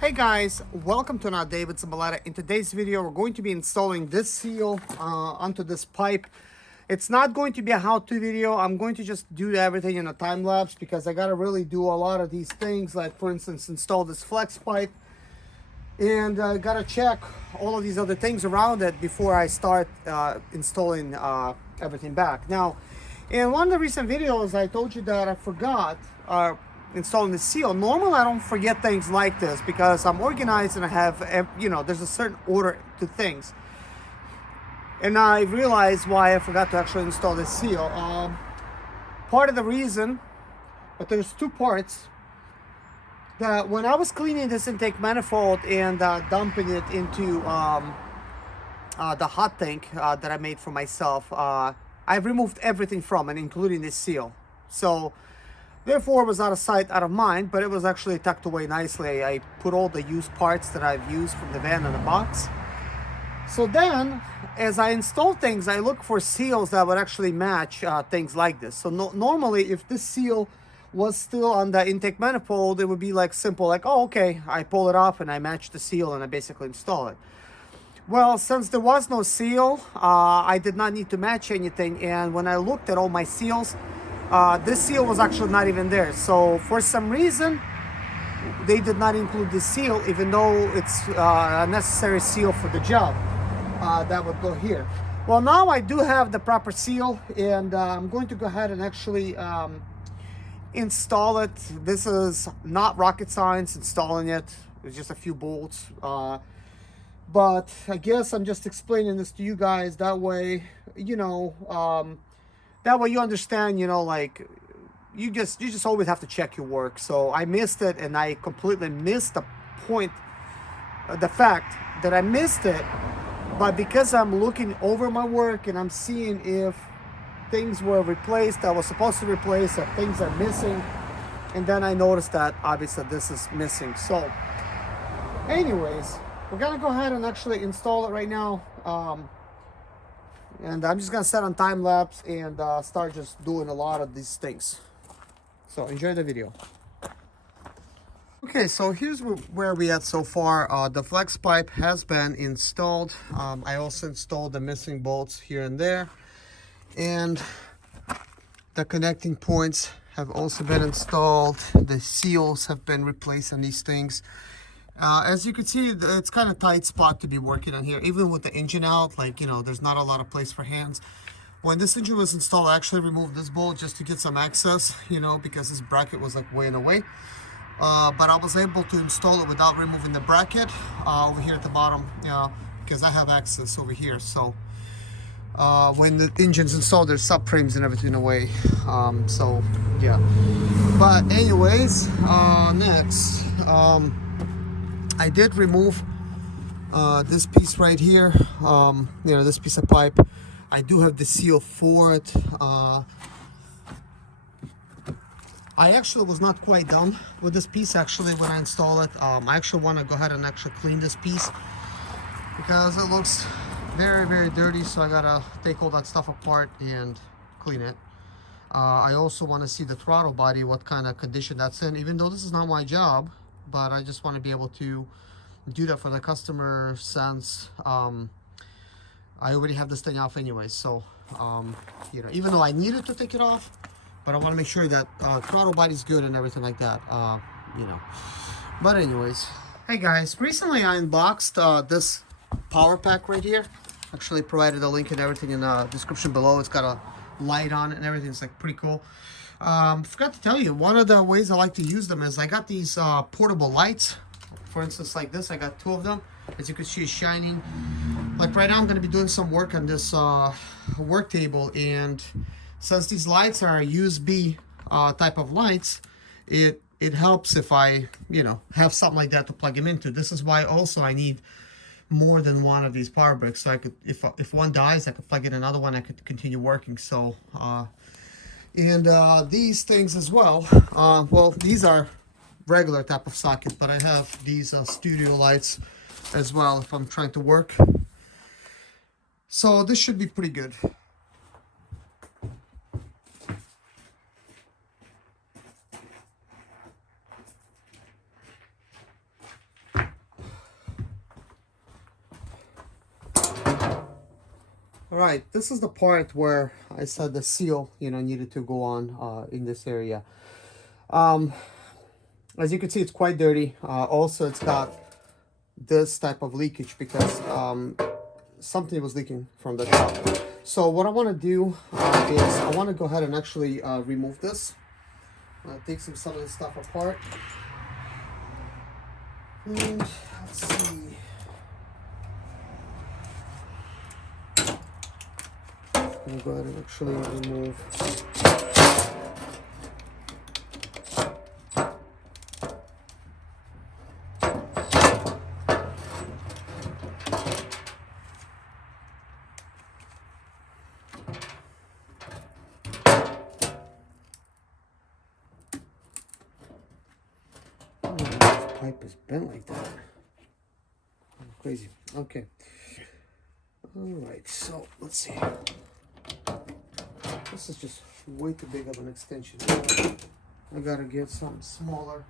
Hey guys, welcome to another day with Zambaleta. In today's video, we're going to be installing this seal onto this pipe. It's not going to be a how-to video. I'm going to just do everything in a time lapse because I gotta really do a lot of these things, like for instance, install this flex pipe, and I gotta check all of these other things around it before I start installing everything back. Now, in one of the recent videos, I told you that I forgot installing the seal. Normally, I don't forget things like this because I'm organized and I have, there's a certain order to things. And I realized why I forgot to actually install the seal. Part of the reason, but there's two parts, that when I was cleaning this intake manifold and dumping it into the hot tank that I made for myself, I removed everything from it, including this seal. So therefore, it was out of sight, out of mind, but it was actually tucked away nicely. I put all the used parts that I've used from the van in the box. So then, as I install things, I look for seals that would actually match things like this. So normally, if this seal was still on the intake manifold, it would be like simple, like, oh, okay, I pull it off and I match the seal and I basically install it. Well, since there was no seal, I did not need to match anything. And when I looked at all my seals, this seal was actually not even there. So for some reason, they did not include the seal, even though it's a necessary seal for the job that would go here. Well, now I do have the proper seal, and I'm going to go ahead and actually install it. This is not rocket science installing it. It's just a few bolts. But I guess I'm just explaining this to you guys. That way, that way you understand, like you just always have to check your work. So I missed it, and I completely missed the point, the fact that I missed it. But because I'm looking over my work and I'm seeing if things were replaced that was supposed to replace, that things are missing, and then I noticed that obviously this is missing. So anyways, we're gonna go ahead and actually install it right now. And I'm just gonna set on time lapse and start just doing a lot of these things. So enjoy the video. Okay, so here's where we at so far. The flex pipe has been installed. I also installed the missing bolts here and there, and the connecting points have also been installed. The seals have been replaced on these things. As you can see, it's kind of tight spot to be working on here, even with the engine out. Like, there's not a lot of place for hands. When this engine was installed, I actually removed this bolt just to get some access, because this bracket was like way in the way. But I was able to install it without removing the bracket over here at the bottom, because I have access over here. So when the engine's installed, there's subframes and everything away. So yeah. But anyways, next. I did remove this piece right here, this piece of pipe. I do have the seal for it. I actually was not quite done with this piece actually when I install it. I actually want to go ahead and actually clean this piece because it looks very, very dirty. So I gotta take all that stuff apart and clean it. I also want to see the throttle body, what kind of condition that's in, even though this is not my job. But I just want to be able to do that for the customer, since I already have this thing off anyway. So even though I needed to take it off, but I want to make sure that throttle body's good and everything like that. But anyways, hey guys, recently I unboxed this power pack right here. Actually provided a link and everything in the description below. It's got a light on it and everything. It's like pretty cool. Forgot to tell you, one of the ways I like to use them is I got these portable lights. For instance, like this, I got 2 of them. As you can see, it's shining. Like right now, I'm going to be doing some work on this work table, and since these lights are USB type of lights, it helps if I have something like that to plug them into. This is why also I need more than one of these power bricks, so I could, if one dies, I could plug in another one. I could continue working. So. And these things as well, well, these are regular type of socket, but I have these studio lights as well if I'm trying to work. So this should be pretty good. All right, this is the part where I said the seal, needed to go on in this area. As you can see, it's quite dirty. Also, it's got this type of leakage because something was leaking from the top. So what I want to do is I want to go ahead and actually remove this. Take some of this stuff apart. And let's see. I'm gonna go ahead and actually remove. Oh, this pipe is bent like that. Crazy. Okay. All right. So let's see. This is just way too big of an extension. I gotta get something smaller.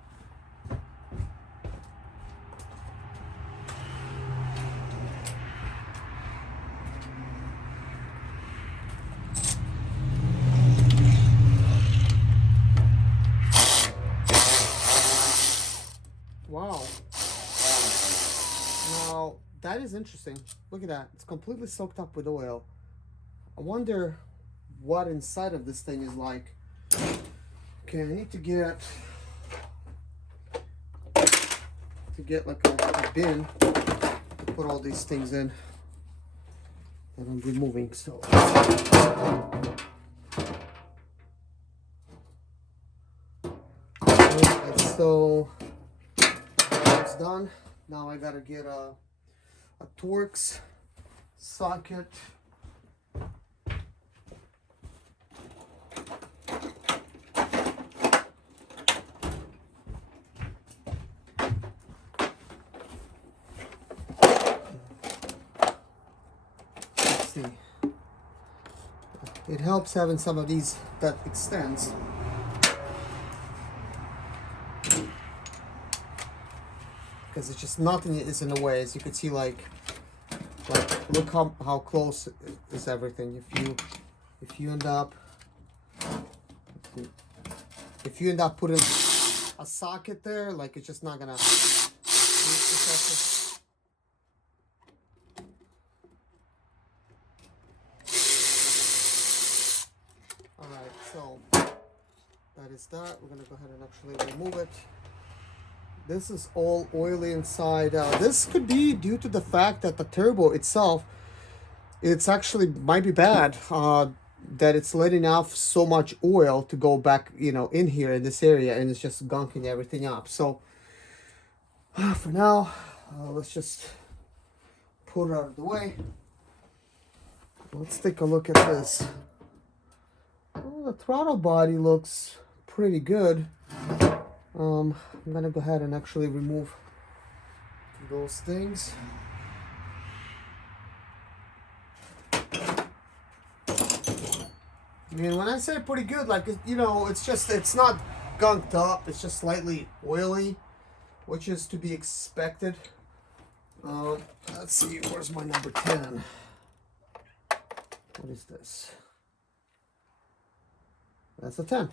Wow. Now that is interesting. Look at that. It's completely soaked up with oil. I wonder what inside of this thing is like. Okay, I need to get like a bin to put all these things in that I'm removing. So okay, so that's done. Now I gotta get a Torx socket. See, it helps having some of these that extends. Because it's just nothing is in the way. As you can see, like look how close is everything. If you end up putting a socket there, like it's just not gonna. Alright, so that is that. We're gonna go ahead and actually remove it. This is all oily inside. This could be due to the fact that the turbo itself, it's actually might be bad. That it's letting off so much oil to go back, in here in this area, and it's just gunking everything up. So for now, let's just put it out of the way. Let's take a look at this. Well, the throttle body looks pretty good. I'm gonna go ahead and actually remove those things. I mean, when I say pretty good, like, it's not gunked up, it's just slightly oily, which is to be expected. Let's see, where's my number 10? What is this? That's a 10.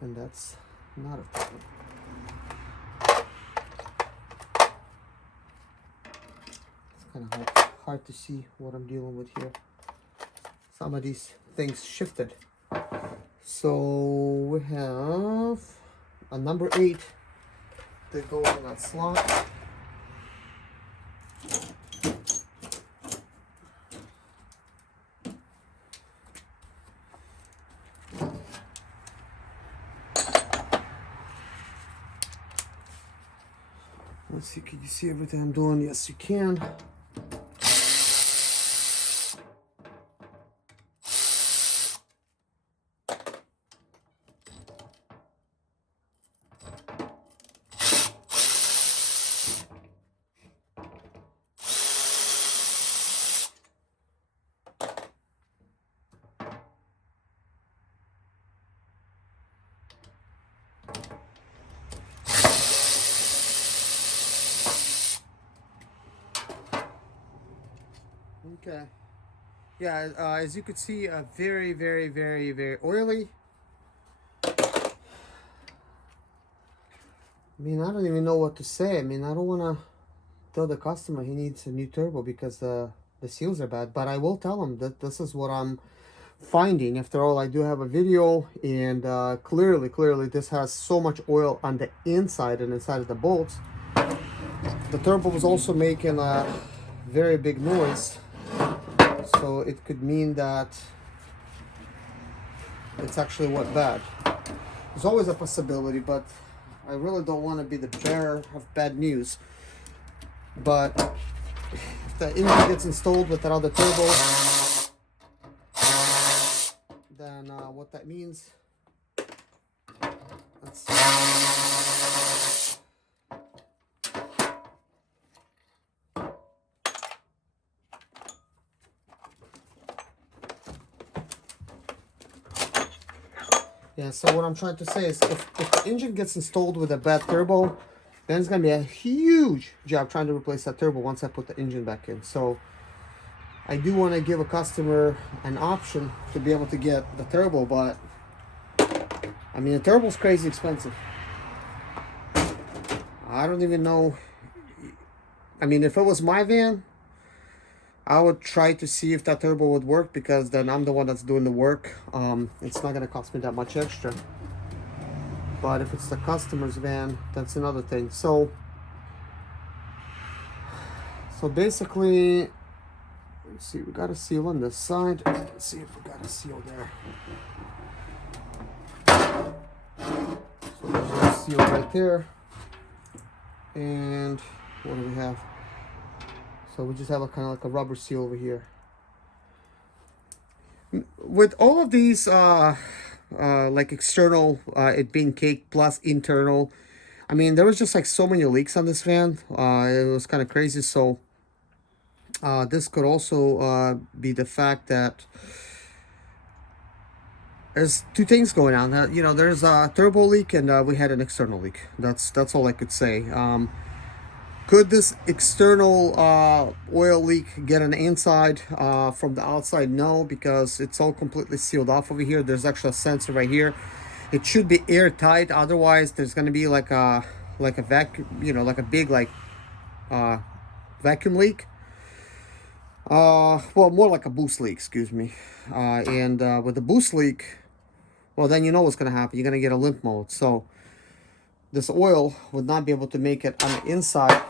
And that's not a 10. It's kind of hard to see what I'm dealing with here. Some of these things shifted. So we have a number 8 that goes in that slot. Let's see, can you see everything I'm doing? Yes, you can. Okay. Yeah, as you could see, very, very, very, very oily. I mean, I don't even know what to say. I mean, I don't want to tell the customer he needs a new turbo because the seals are bad, but I will tell him that this is what I'm finding. After all, I do have a video, and clearly this has so much oil on the inside and inside of the bolts. The turbo was also making a very big noise, so it could mean that it's actually went bad. There's always a possibility, but I really don't want to be the bearer of bad news. But if the engine gets installed with another turbo, then what that means, let's see. Yeah, so what I'm trying to say is if the engine gets installed with a bad turbo, then it's going to be a huge job trying to replace that turbo once I put the engine back in. So I do want to give a customer an option to be able to get the turbo, but I mean, the turbo's crazy expensive. I don't even know. I mean, if it was my van, I would try to see if that turbo would work, because then I'm the one that's doing the work. It's not going to cost me that much extra. But if it's the customer's van, that's another thing. So basically, let's see, we got a seal on this side. Let's see if we got a seal there. So there's a seal right there. And what do we have? So we just have a kind of like a rubber seal over here. With all of these like external it being caked plus internal, I mean, there was just like so many leaks on this van. It was kind of crazy. So this could also be the fact that there's two things going on. You know, there's a turbo leak, and we had an external leak. That's all I could say. Could this external oil leak get an inside from the outside? No, because it's all completely sealed off over here. There's actually a sensor right here. It should be airtight. Otherwise, there's going to be like a vacuum, you know, like a big vacuum leak. Well, more like a boost leak, excuse me. And with the boost leak, well, then you know what's going to happen. You're going to get a limp mode. So this oil would not be able to make it on the inside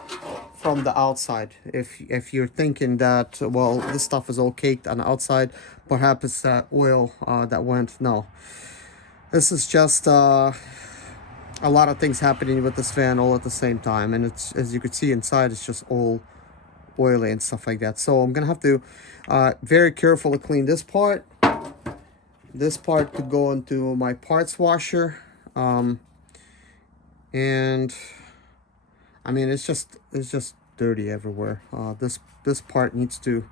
from the outside. If you're thinking that, well, this stuff is all caked on the outside, perhaps it's that oil that went. No, this is just a lot of things happening with this fan all at the same time, and it's, as you can see inside, it's just all oily and stuff like that. So I'm gonna have to very carefully clean this part. This part could go into my parts washer. And I mean, it's just dirty everywhere. This part needs to,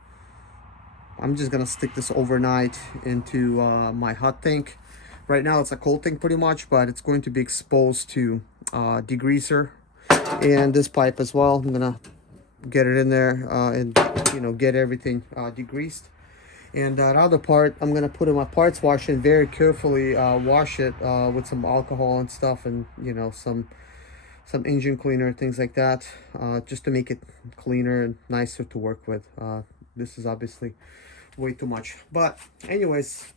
I'm just gonna stick this overnight into my hot tank. Right now it's a cold tank pretty much, but it's going to be exposed to degreaser, and this pipe as well. I'm gonna get it in there and, you know, get everything degreased. And that other part, I'm gonna put in my parts washer and very carefully wash it with some alcohol and stuff, and, you know, some engine cleaner, things like that, just to make it cleaner and nicer to work with. This is obviously way too much, but anyways,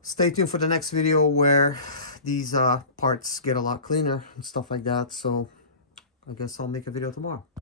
stay tuned for the next video where these parts get a lot cleaner and stuff like that. So I guess I'll make a video tomorrow.